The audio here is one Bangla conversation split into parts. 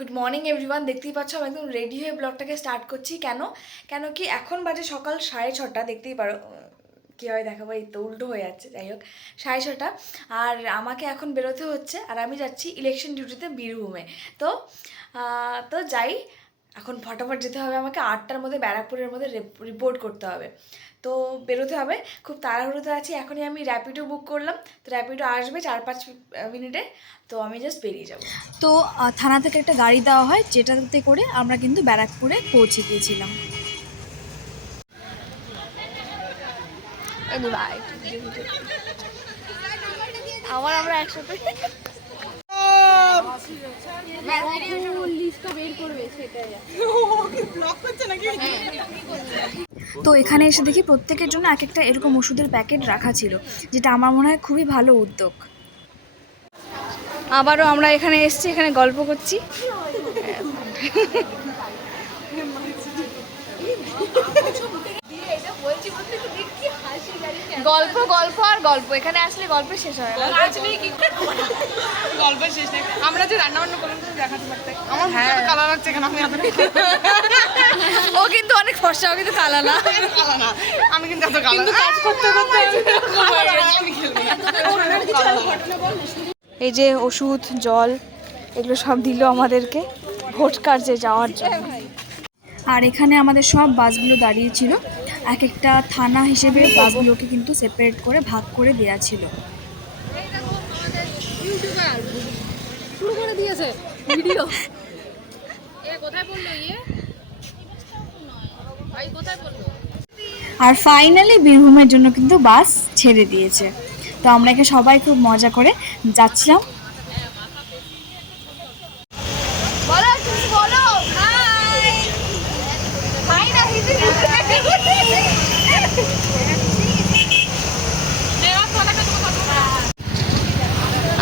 Good morning everyone. দেখতেই পাচ্ছ আমি একদম রেডি হয়ে ব্লগটাকে স্টার্ট করছি। কেন কি এখন বাজে সকাল 6:30, দেখতেই পারো কীভাবে দেখাবো, এই তো উল্টো হয়ে যাচ্ছে। যাই হোক 6:30, আর আমাকে এখন বেরোতে হচ্ছে, আর আমি যাচ্ছি ইলেকশন ডিউটিতে বীরভূমে। তো তো যাই, এখন ফটাফট যেতে হবে আমাকে। 8টার মধ্যে ব্যারাকপুরের মধ্যে রিপোর্ট করতে হবে, তো বেরোতে হবে। খুব তাড়াহুড়োতে আছি। এখনই আমি র্যাপিডো বুক করলাম, তো র্যাপিডো আসবে 4-5 মিনিটে, তো আমি জাস্ট বেরিয়ে যাব। তো থানা থেকে একটা গাড়ি দেওয়া হয়, যেটাতে করে আমরা কিন্তু ব্যারাকপুরে পৌঁছে গিয়েছিলাম। আমরা একসাথে তো এখানে এসে দেখি প্রত্যেকের জন্য এক একটা এরকম ওষুধের প্যাকেট রাখা ছিল, যেটা আমার মনে হয় খুবই ভালো উদ্যোগ। আবারও আমরা এখানে এসেছি, এখানে গল্প করছি। গল্প গল্প আর গল্প, এখানে আসলে গল্প শেষ হয় না। গল্প শেষ নেই। আমরা যে রান্না বান্না করলাম দেখাতে পারতে। আমার কালা লাগছে কেন? ও কিন্তু অনেক ফর্সা, ও কিন্তু কালা না। আমি কিন্তু এত কালা, কিন্তু কাজ করতে করতে আমি খেলবো না। এই যে ওষুধ, জল, এগুলো সব দিল আমাদেরকে ভোট কার্যে যাওয়ার জন্য। আর এখানে আমাদের সব বাসগুলো দাঁড়িয়েছিল, এক একটা থানা হিসেবে বাসগুলোকে কিন্তু সেপারেট করে ভাগ করে দেওয়া ছিল। শুরু করে দিয়েছে ভিডিও। কোথায় বললো ভাই, কোথায় বললো? আর ফাইনালি বীরভূমের জন্য কিন্তু বাস ছেড়ে দিয়েছে, তো আমরা এখানে সবাই খুব মজা করে যাচ্ছিলাম।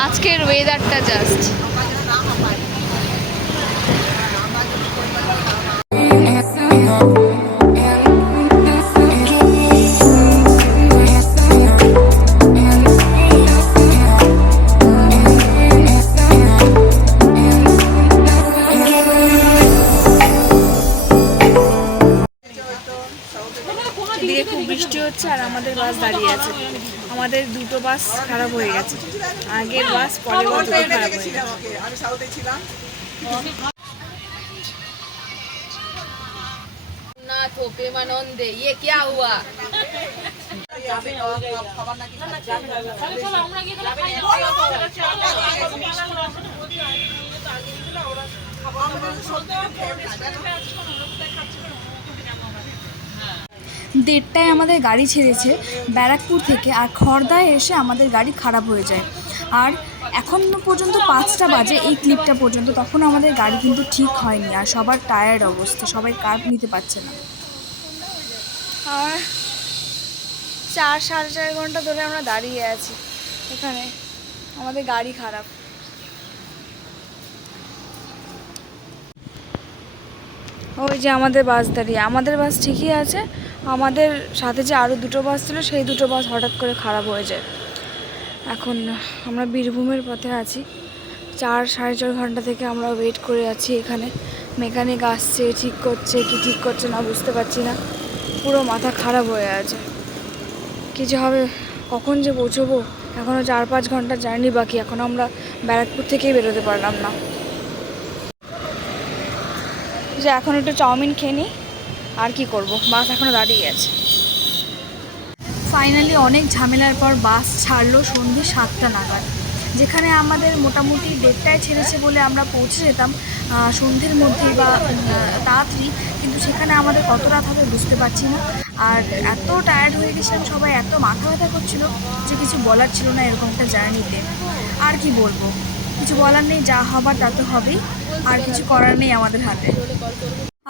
আজকের ওয়েদারটা জাস্ট দিকে খুব বৃষ্টি হচ্ছে, আর আমাদের বাস দাঁড়িয়ে আছে। আমাদের দুটো বাস খারাপ হয়ে গেছে, আগের বাস পরের বাস দুটো খারাপ হয়ে গেছে। আমি সাউথে ছিলাম না, তো প্রেমানন্দে ये क्या हुआ? দেড়টায় আমাদের গাড়ি ছেড়েছে ব্যারাকপুর থেকে, আর খড়দায় এসে আমাদের গাড়ি খারাপ হয়ে যায়। আর এখন পর্যন্ত 5টা বাজে এই ক্লিপটা পর্যন্ত, তখন আমাদের গাড়ি কিন্তু ঠিক হয়নি, আর সবার টায়ার্ড অবস্থা, সবাই কার্ভ নিতে পারছে না। আর 4-4.5 ঘন্টা ধরে আমরা দাঁড়িয়ে আছি এখানে, আমাদের গাড়ি খারাপ। ওই যে আমাদের বাস দাঁড়িয়ে, আমাদের বাস ঠিকই আছে, আমাদের সাথে যে আরও দুটো বাস ছিল সেই দুটো বাস হঠাৎ করে খারাপ হয়ে যায়। এখন আমরা বীরভূমের পথে আছি, 4-4.5 ঘন্টা থেকে আমরা ওয়েট করে আছি এখানে। মেকানিক আসছে, ঠিক করছে কি ঠিক করছে না বুঝতে পারছি না, পুরো মাথা খারাপ হয়ে আছে। কী যে হবে, কখন যে পৌঁছবো, এখনও 4-5 ঘন্টা জার্নি বাকি, এখন আমরা ব্যারাকপুর থেকেই বেরোতে পারলাম না। যে এখন একটু চাউমিন খেয়ে নিই, আর কি করব, বাস এখনও দাঁড়িয়ে আছে। ফাইনালি অনেক ঝামেলার পর বাস ছাড়লো সন্ধ্যে 7টা নাগাদ, যেখানে আমাদের মোটামুটি 1:30টায় ছেড়েছে বলে আমরা পৌঁছে যেতাম সন্ধ্যের মধ্যেই বা তাড়াতাড়ি, কিন্তু সেখানে আমাদের কত রাত হবে বুঝতে পারছি না। আর এত টায়ার্ড হয়ে গেছিলাম সবাই, এত মাথা ব্যথা করছিল যে কিছু বলার ছিল না এরকম একটা জার্নিতে। আর কি বলবো, কিছু বলার নেই, যা হবার তা তো হবেই, আর কিছু করার নেই আমাদের হাতে।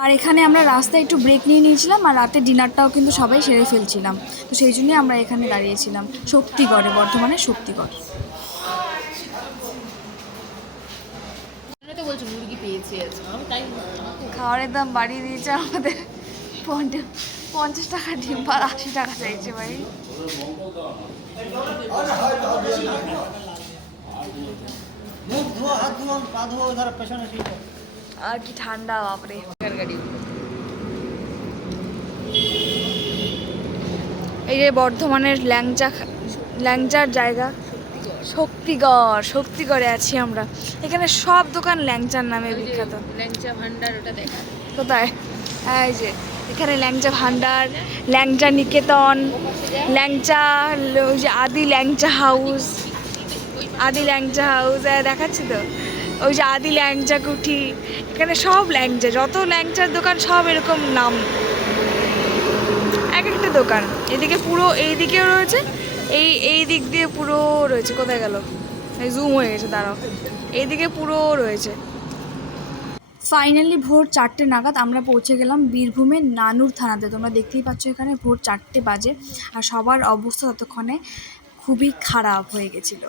আর এখানে আমরা রাস্তায় একটু ব্রেক নিয়ে নিয়েছিলাম, আর রাতে ডিনারটাও কিন্তু সবাই সেরে ফেলছিলাম, তো সেই জন্যই আমরা এখানে দাঁড়িয়েছিলাম শক্তিগড়ে, বর্ধমানে শক্তিগড়। খাবারের দাম বাড়িয়ে দিয়েছে আমাদের, 50 টাকা ডিম আর 80 টাকা চাইছে ভাই। মুখ ধোয়া, হাত ধোয়া, পা ধোয়া, ধর পেছনে ঠিক। আর কি ঠান্ডা বাপরে। এই যে বর্ধমানের ল্যাংচার জায়গা শক্তিগড়ে আছি আমরা। এখানে সব দোকান ল্যাংচার নামে বিখ্যাত। ল্যাংচা ভান্ডার ওটা দেখা কোথায়? এই যে এখানে ল্যাংচা ভান্ডার, ল্যাংচা নিকেতন, ল্যাংচা, ওই যে আদি ল্যাংচা হাউস দেখাচ্ছি তো, ওই যে আদি ল্যাংচা কুঠি। এখানে সব ল্যাংচা, যত ল্যাংচার দোকান সব এরকম নাম, এক একটা দোকান। এদিকে পুরো এই দিকেও রয়েছে, এই দিক দিয়ে পুরো রয়েছে। কোথায় গেল? এই জুম হয়ে গেছে, দাঁড়াও। এইদিকে পুরো রয়েছে। ফাইনালি ভোর 4টে নাগাদ আমরা পৌঁছে গেলাম বীরভূমের নানুর থানাতে। তোমরা দেখতেই পাচ্ছ এখানে ভোর 4টে বাজে, আর সবার অবস্থা ততক্ষণে খুবই খারাপ হয়ে গেছিলো।